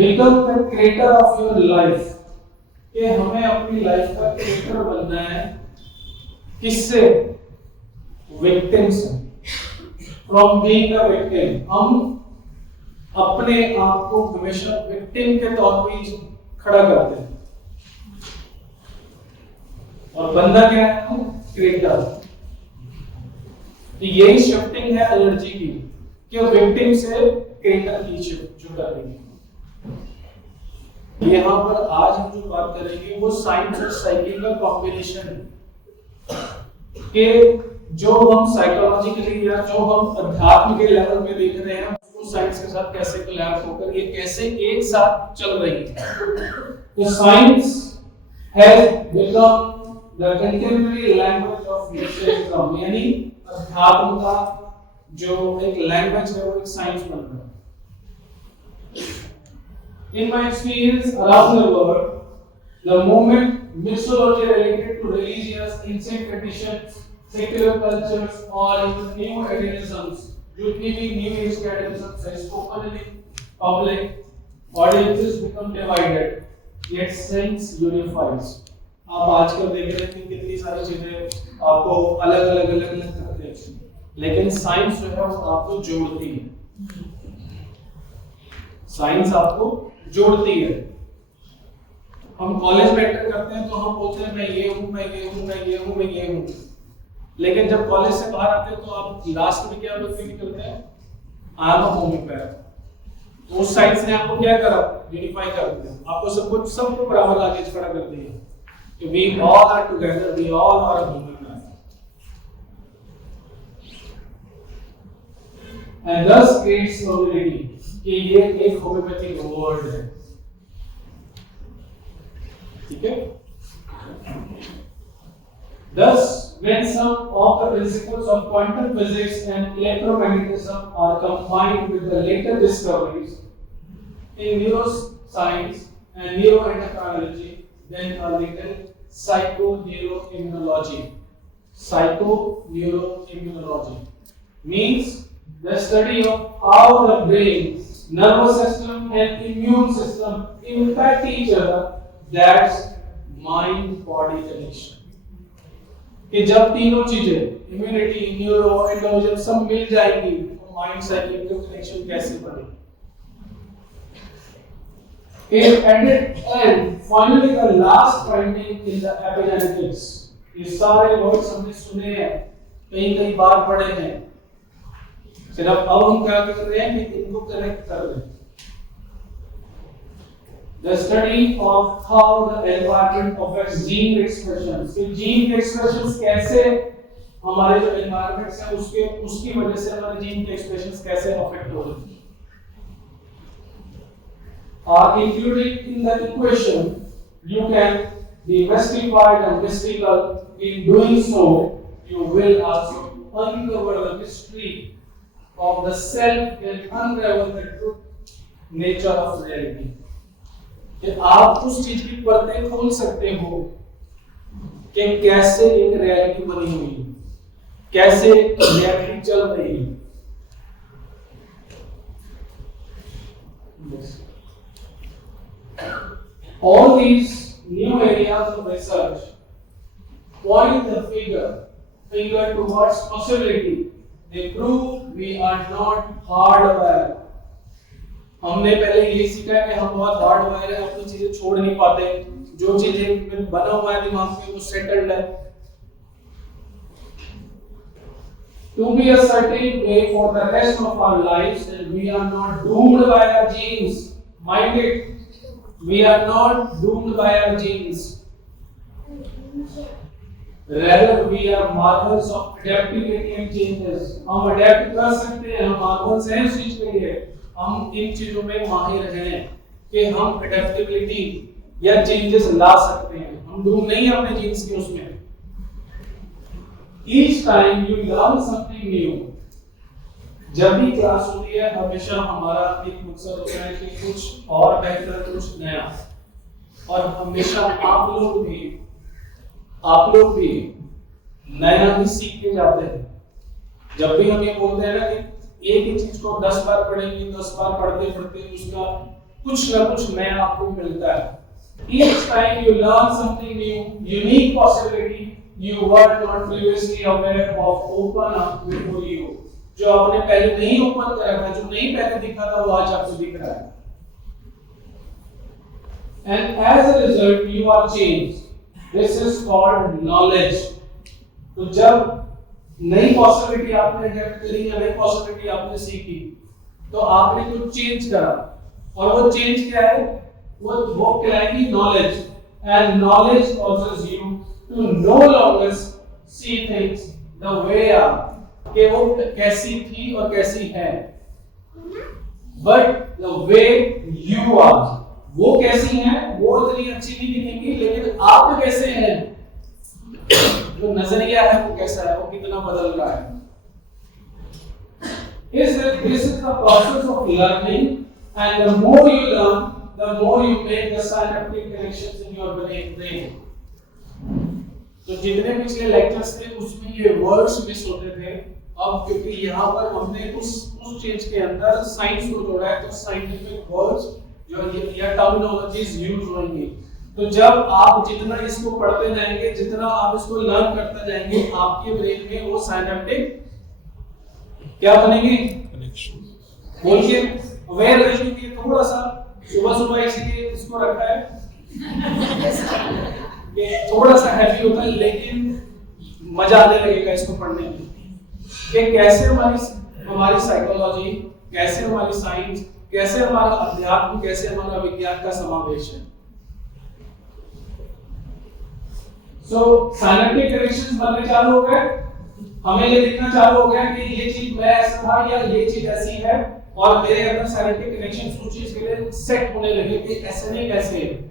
Become the creator of your life, कि हमें अपनी लाइफ का क्रिएटर बनना है। किससे? विक्टिम से। फ्रॉम बीइंग अ विक्टिम, हम अपने आप को हमेशा विक्टिम के तौर पे खड़ा करते हैं, और बनना क्या है? हम क्रिएटर। तो यही शिफ्टिंग है एनर्जी की, कि विक्टिम से क्रिएटर की शिफ्ट जो करेंगे। यहाँ पर आज हम जो बात करेंगे वो साइंस और साइकी का कॉम्बिनेशन है, कि जो हम साइकोलॉजिकली या जो हम अध्यात्म के लेवल पे देख रहे हैं उसको साइंस के साथ कैसे कोलैब होकर ये कैसे एक साथ चल रही है। तो science has become the contemporary language of nature, यानी अध्यात्म का जो एक लैंग्वेज है वो एक साइंस बन रहा है। In my experience around the world, the moment mythology related to religious, ancient traditions, secular cultures, or even new atheisms, जितनी भी new age atheisms है, spoken in public, audiences become divided, yet science unifies. आप आजकल देख रहे हैं कि कितनी सारी चीजें आपको अलग करते हैं, लेकिन साइंस जो है वो आपको जोड़ती है। साइंस आपको जोड़ती है। हम कॉलेज में एंटर करते हैं तो हम बोलते हैं मैं ये हूं, मैं ये हूं, मैं ये हूं, मैं ये हूं, लेकिन जब कॉलेज से बाहर आते हैं तो आप लास्ट में क्या फील करते हैं? I am a homeopath. उस साइंस ने आपको क्या करा? यूनिफाई कर दिया, आपको सबको बराबर आगे खड़ा कर दिया कि we all are together, we all are a homoeopath. And this creates solidity, कि ये एक होम्योपैथिक वर्ड है। ठीक है? Thus, when some of the principles of quantum physics and electromagnetism are combined with the later discoveries in neuroscience and neuroendocrinology, then a little psychoneuroimmunology. Psychoneuroimmunology means the study of how the brain, nervous system and immune system impact each other. That's mind body connection. कि जब तीनों चीजें immunity, neuro, एंडोजन सब मिल जाएंगी तो mind cycle का connection कैसे बनेगा? And finally the last finding in the epigenetics. ये सारे वर्ड्स हमने सुने हैं, कई बार पढ़े हैं, सिर्फ अब हम क्या कर रहे हैं कि इनको कनेक्ट कर रहे हैं। The study of how the environment affects gene expressions. कि gene expressions कैसे हमारे जो environment है उसकी वजह से हमारे gene के expressions कैसे affect हो रहे हैं, are included in the equation. You can be mystified and mystical. In doing so, you will also uncover the mystery of the self and unravel the true nature of reality. कि आप उस चीज की परतें खोल सकते हो कि कैसे एक रियलिटी बनी हुई है, कैसे रियलिटी चल रही है। All these new areas of research point the finger towards possibility. They prove we are not hardwired. हमने पहले यही सीखा है कि हम बहुत हार्डवायर हैं, अपनी चीजें छोड़ नहीं पाते, जो चीजें बना हुआ है दिमाग में वो सेटल्ड है। To be a certain way for the rest of our lives, and we are not doomed by our genes. Mind it, we are not doomed by our genes. Rather, we are marvels of adaptability and changes. हम adapt कर सकते हैं, हम Marvels हैं इस चीज के लिए। हम इन चीजों में माहिर हैं कि हम अडेप्टेबिलिटी या चेंजेस ला सकते हैं, हम डूब नहीं है अपने जीन्स के उसमें। Each time you learn something new, जब भी क्लास होती है हमेशा हमारा एक मकसद होता है कि कुछ और बेहतर, कुछ नया, और हमेशा आप लोग भी नया ही सीख के जाते हैं। जब भी हम ये बोलते हैं ना कि एक ही चीज को 10 बार पढ़ेंगे, 10 बार पढ़ते पढ़ते उसका कुछ ना कुछ नया आपको मिलता है। Each time you learn something new, unique possibility you were not previously aware of open up before you. जो आपने पहले नहीं ओपन करा था, जो नहीं पहले दिखा था, वो आज आपको दिख रहा है। And as a result, you are changed. This is called knowledge. तो जब नई पॉसिबिलिटी आपने डेवलप करी या नई पॉसिबिलिटी आपने सीखी, तो आपने कुछ चेंज करा, और वो चेंज क्या है? वो कहलाएगी knowledge. And knowledge causes you to no longer see things the way are, कि वो कैसी थी और कैसी है, but the way you are, वो कैसी हैं वो इतनी अच्छी नहीं दिखेंगी, लेकिन आप कैसे हैं, जो नजरिया है वो कैसा है, वो कितना बदल रहा है। This is the process of learning, and the more you learn, the more you make the synaptic connections in your brain. तो जितने पिछले लेक्चर्स थे उसमें ये वर्ड्स मिस होते थे, अब क्योंकि यहाँ पर हमने उस चीज के अंदर साइंस को जोड़ा है, तो साइंटिफिक वर्ड्स जो या टर्मिनोलॉजीज यूज होंगी। तो जब आप जितना इसको पढ़ते जाएंगे, जितना आप इसको लर्न करते जाएंगे, आपके ब्रेन में वो साइनेप्टिक क्या बनेंगे? कनेक्शन। बोलिए, अवेयर रहने के लिए थोड़ा सा सुबह इसलिए इसको रखा है कि थोड़ा सा हैवी होता है, लेकिन मजा आने लगेगा इसको पढ़ने में, कि कैसे हमारी साइकोलॉजी, कैसे हमारी साइंस, कैसे हमारा अध्यात्म, कैसे हमारा विज्ञान का समावेश है। सो साइनेप्टिक कनेक्शंस बनने चालू हो गए, हमें ये दिखना चालू हो गया कि ये चीज मैं ऐसा था या ये चीज ऐसी है, और मेरे अंदर साइनेप्टिक कनेक्शंस उस चीज के लिए सेट होने लगे कि ऐसे नहीं कैसे है।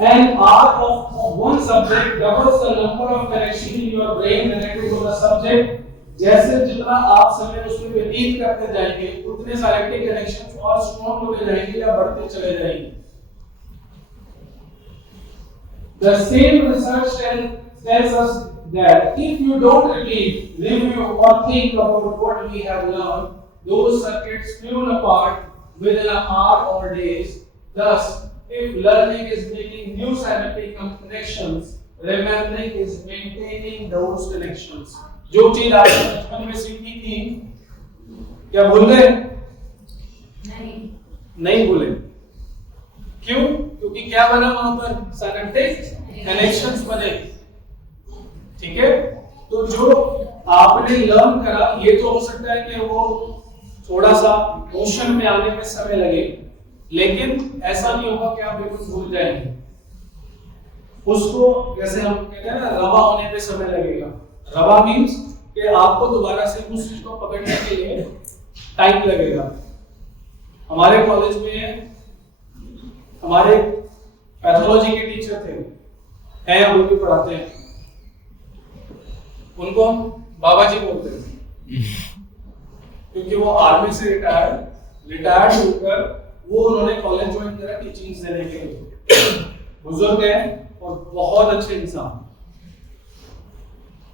An hour of one subject doubles the number of connections in your brain related to the subject. जैसे जितना आप समय उसमें व्यतीत करते जाएंगे, उतने साइनेप्टिक कनेक्शंस और स्ट्रॉन्ग होते जाएंगे या बढ़ते चले जाएंगे। The same research tells us that if you don't repeat, review or think about what we have learned, those circuits tune apart within an hour or days. Thus, if learning is making new synaptic connections, remembering is maintaining those connections. जो चीज आपने बचपन में सीखी थी, क्या भूल गए? नहीं भूले। क्यों? क्योंकि क्या बना वहां पर? सिनेप्टिक कनेक्शंस बने। ठीक है, तो जो आपने लर्न करा, ये तो हो सकता है कि वो थोड़ा सा मोशन में आने में समय लगे, लेकिन ऐसा नहीं होगा कि आप बिल्कुल भूल जाएंगे उसको। जैसे हम कहते हैं ना, रवा होने पे समय लगेगा। रवा मींस कि आपको दोबारा से उस चीज को पकड़ने के लिए टाइम लगेगा। हमारे कॉलेज में हमारे पैथोलॉजी के टीचर थे, हैं, वो भी पढ़ाते हैं, उनको हम बाबा जी बोलते हैं, क्योंकि वो आर्मी से रिटायर्ड होकर वो उन्होंने कॉलेज ज्वाइन करा टीचिंग्स देने के लिए। बुजुर्ग हैं और बहुत अच्छे इंसान,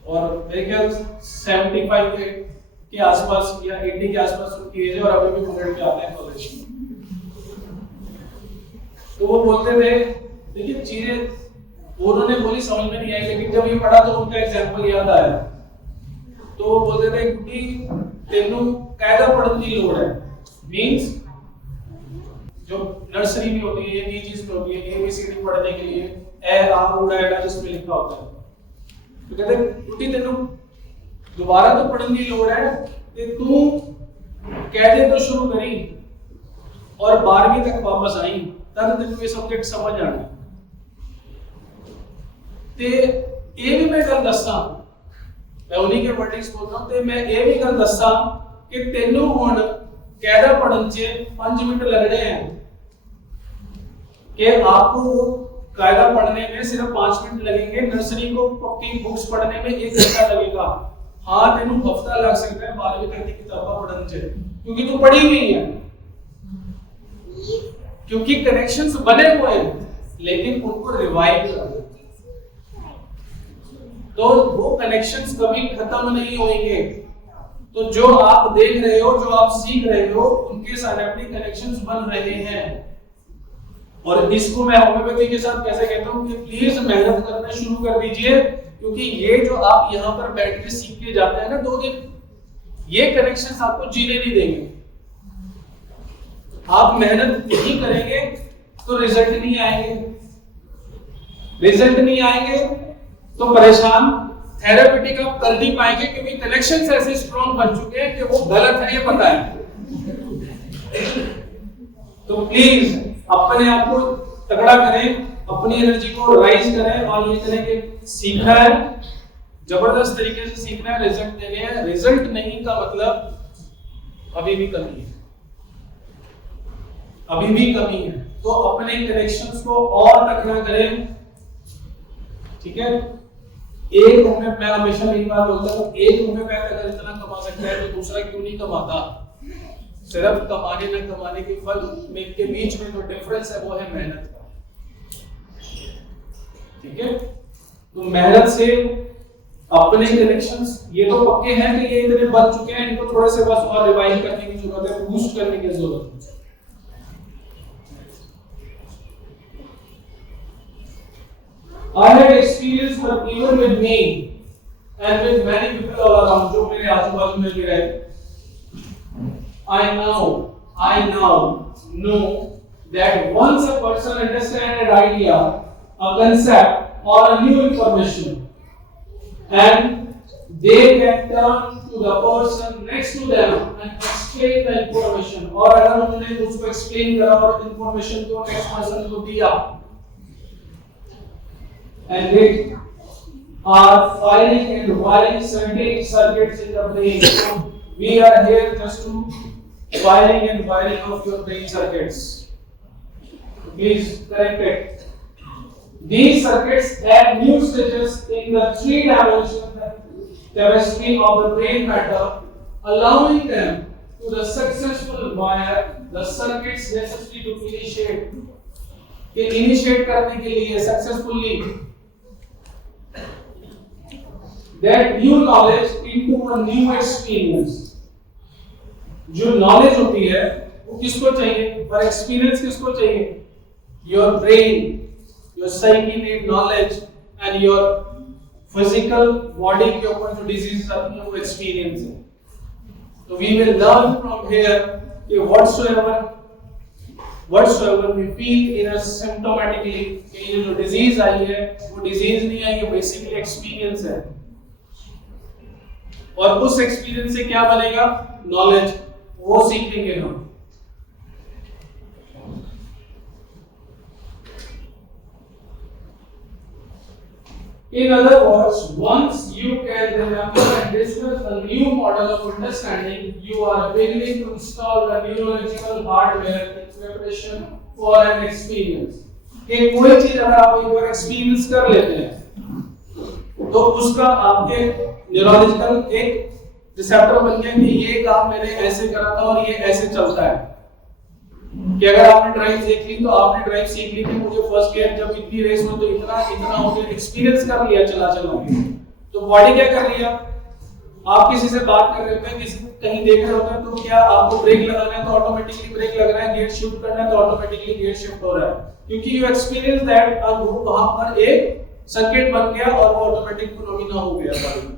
और मेरे ख्याल 75 के आसपास या 80 के आसपास उनकी एज है, और अभी भी पकड़ के आते हैं कॉलेज में। तो वो बोलते थे, देखिए चीजें उन्होंने बोली समझ में नहीं आई, लेकिन जब ये पढ़ा तो उनका एग्जांपल याद आया। तो वो बोलते थे कि तेनू कायदा पढ़ने की लोड़ है, मींस जो नर्सरी में होती है, ये चीज में होती है, एबीसीडी पढ़ने के लिए ए आ उड़ा एडा जिसमें लिखा होता है, तो कहते टूटी तेनू दोबारा तो पढ़ने की लोड़ है, ते तू कायदे तो शुरू करी और 12वीं तक वापस आई, तब तेनू ये सब्जेक्ट समझ आना। ते ये भी मैं गल दस्सां, मैं उन्हीं के वर्डिंग्स बोल रहा हूं, ते मैं ये भी गल दस्सां कि तेनू हुण कायदा पढ़न च 5 मिनट लगने हैं, कि आपको कायदा पढ़ने में सिर्फ 5 मिनट लगेंगे, नर्सरी को की बुक्स पढ़ने में 1 घंटा लगेगा। हाँ, तेनू हफ्ता लग सकता है 12वीं तक की किताबें पढ़ने च, क्योंकि तू पढ़ी हुई है, क्योंकि कनेक्शंस बने हुए हैं, लेकिन उनको रिवाइव करना, तो वो कनेक्शंस कभी खत्म नहीं होंगे। तो जो आप देख रहे हो, जो आप सीख रहे हो, उनके साइनेप्टिक कनेक्शंस बन रहे हैं। और इसको मैं होम्योपैथी के साथ कैसे कहता हूं कि प्लीज मेहनत करना शुरू कर दीजिए, क्योंकि ये जो आप यहां पर बैठ के सीख के जाते हैं ना 2 दिन, ये कनेक्शंस आपको जीने नहीं देंगे। आप मेहनत नहीं करेंगे तो रिजल्ट नहीं आएंगे, रिजल्ट नहीं आएंगे तो परेशान थेरेपेटिक आप कर नहीं पाएंगे, क्योंकि कनेक्शंस ऐसे स्ट्रॉन्ग बन चुके हैं कि वो गलत है, ये पता है। तो प्लीज अपने आप को तगड़ा करें, अपनी एनर्जी को राइज करें और ये करें कि सीखना है, जबरदस्त तरीके से सीखना है, रिजल्ट देने हैं। रिजल्ट नहीं का मतलब अभी भी कमी है, अभी भी कमी है। तो अपने कनेक्शंस को और तगड़ा करें, ठीक है। एक मैं हमेशा यही बात बोलता हूं, एक होम्योपैथ अगर इतना कमा सकता है तो दूसरा क्यों नहीं कमाता। सिर्फ कमाने न कमाने के फल में के बीच में जो डिफरेंस है वो है मेहनत का, ठीक है। तो मेहनत से अपने कनेक्शंस ये तो पक्के हैं कि ये इतने बन चुके हैं, इनको थोड़े से बस और रिवाइव करने की जरूरत है, बूस्ट करने की जरूरत है। I have experience but even with me and with many people all around जो मेरे आजू बाजू में भी रहे, I now know that once a person understands an idea, a concept or a new information, and they can turn to the person next to them and explain the information, और अगर उन्होंने उसको explain करा और information को next person को दिया, and they are firing and wiring certain circuits in the brain. So we are here just to firing and wiring of your brain circuits. Please correct it. These circuits add new stages in the 3-dimensional chemistry of the brain matter, allowing them to the successful wire the circuits necessary to initiate. कि initiate करने के लिए successfully that new knowledge into a new experience. जो knowledge होती है वो किसको चाहिए और experience किसको चाहिए? Your brain, your psyche need knowledge and your physical body के ऊपर जो diseases आती हैं वो experience है। तो we will learn from here कि whatsoever we feel in a symptomatically कि ये जो disease आई है वो disease नहीं आई, ये basically experience है। और उस एक्सपीरियंस से क्या बनेगा? नॉलेज, वो सीखेंगे हम। In other words, once you can remember and discuss a new model of understanding, you are beginning to install the neurological hardware in preparation for an experience. कि कोई चीज अगर आप एक बार एक्सपीरियंस कर लेते हैं तो उसका आपके न्यूरोलॉजिकल एक रिसेप्टर बन गया कि ये काम मैंने ऐसे करा था और ये ऐसे चलता है। कि अगर आपने ड्राइव देख ली तो आपने ड्राइव सीख ली थी, मुझे फर्स्ट गियर जब इतनी रेस में तो इतना हो गया, एक्सपीरियंस कर लिया चला तो बॉडी क्या कर लिया? आप किसी से बात कर रहे होते हैं, किसी कहीं देख रहे होते हैं तो क्या आपको ब्रेक लगाना है तो ऑटोमेटिकली ब्रेक लग रहा है, गियर शिफ्ट करना है तो ऑटोमेटिकली गियर शिफ्ट हो रहा है, क्योंकि यू एक्सपीरियंस दैट अब वहां पर एक सर्किट बन गया और वो ऑटोमेटिक फिनोमेना हो गया बॉडी में।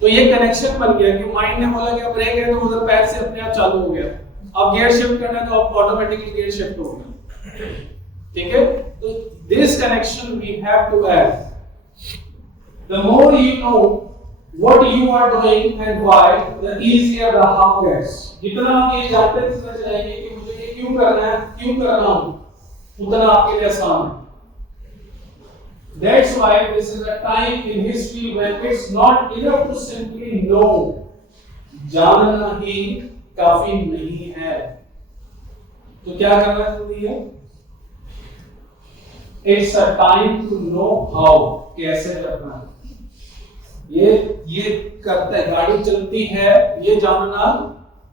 तो ये कनेक्शन बन गया कि माइंड ने बोला कि अब ब्रेक है तो उधर पैर से अपने आप चालू हो गया, अब गियर शिफ्ट करना है तो ऑटोमेटिकली गियर शिफ्ट हो गया। ठीक है, तो this connection we have to add. The more you know what you are doing and why, the easier the how gets. जितना आप ये जानते समझ जाएंगे कि मुझे ये क्यों करना है, क्यों कर रहा हूं, उतना आपके लिए आसान है। That's why this is a time in history when it's not enough to simply know. जानना ही काफी नहीं है, तो क्या करना जरूरी है? It's a time to know how, कैसे करना है। ये करता है, गाड़ी चलती है ये जानना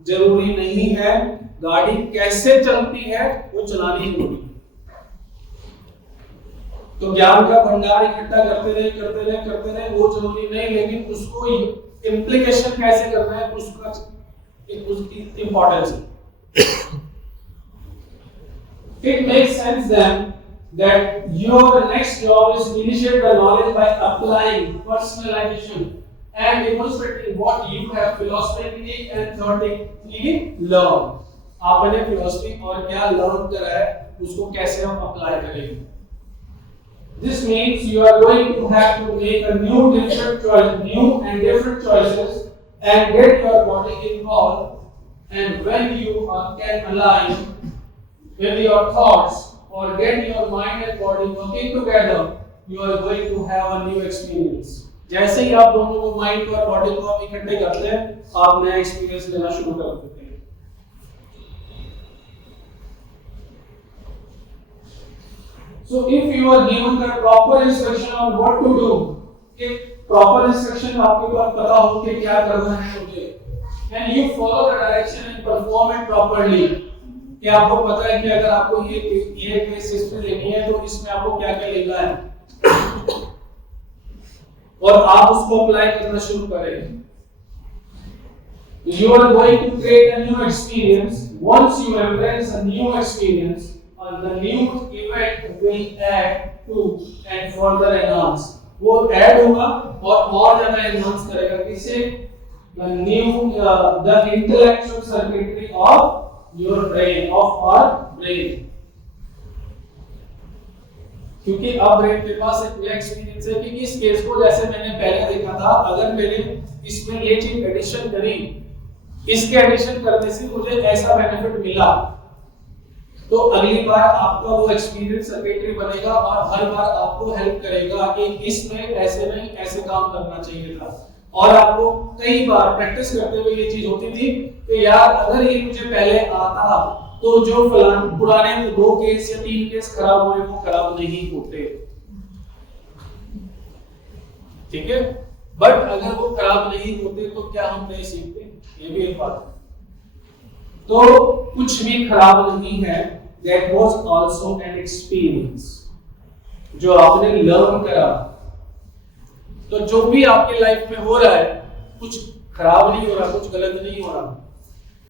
जरूरी नहीं है, गाड़ी कैसे चलती है वो चलानी जरूरी है। तो ज्ञान का भंडार इकट्ठा करते रहे वो जरूरी नहीं, लेकिन उसको इम्प्लीकेशन कैसे करना है उसका उसकी इंपॉर्टेंस है। It makes sense then that your next job is to initiate the knowledge by applying personalization and demonstrating what you have philosophically and theoretically learned. आपने philosophy और क्या learn करा है उसको कैसे हम apply करेंगे? This means you are going to have to make a new and different choices and get your body involved. And when you can align with your thoughts or get your mind and body working together, you are going to have a new experience. जैसे ही आप दोनों को mind और body को आप इकट्ठे करते हैं, आप नया एक्सपीरियंस लेना शुरू कर देते हैं। So if you are given the proper instruction on what to do, if proper instruction आपके पास पता हो कि क्या करना है मुझे, and you follow the direction and perform it properly, कि आपको पता है कि अगर आपको ये केस हिस्ट्री लेनी है तो इसमें आपको क्या क्या लेना है और आप उसको अप्लाई करना शुरू करें। You are going to create a new experience. Once you embrace a new experience, the new event will add to and further enhance. वो add होगा और ज़्यादा enhance करेगा किसे? The intellectual circuitry of your brain, of our brain. क्योंकि अब brain के पास एक नया एक्सपीरियंस है कि इस केस को जैसे मैंने पहले देखा था, अगर मैंने इसमें ये चीज एडिशन करी, इसके एडिशन करने से मुझे ऐसा बेनिफिट मिला, तो अगली बार आपका वो एक्सपीरियंस सर्किटरी बनेगा और हर बार आपको हेल्प करेगा कि इसमें ऐसे नहीं ऐसे काम करना चाहिए था। और आपको कई बार प्रैक्टिस करते हुए ये चीज होती थी कि यार अगर ये मुझे पहले आता तो जो पुराने 2 केस या 3 केस खराब हुए वो खराब नहीं होते, ठीक है। बट अगर वो खराब नहीं होते तो क्या हम नहीं सीखते, ये भी एक बात है। तो कुछ भी खराब नहीं है, that was also an experience जो आपने लर्न करा। तो जो भी आपके लाइफ में हो रहा है, कुछ खराब नहीं हो रहा, कुछ गलत नहीं हो रहा,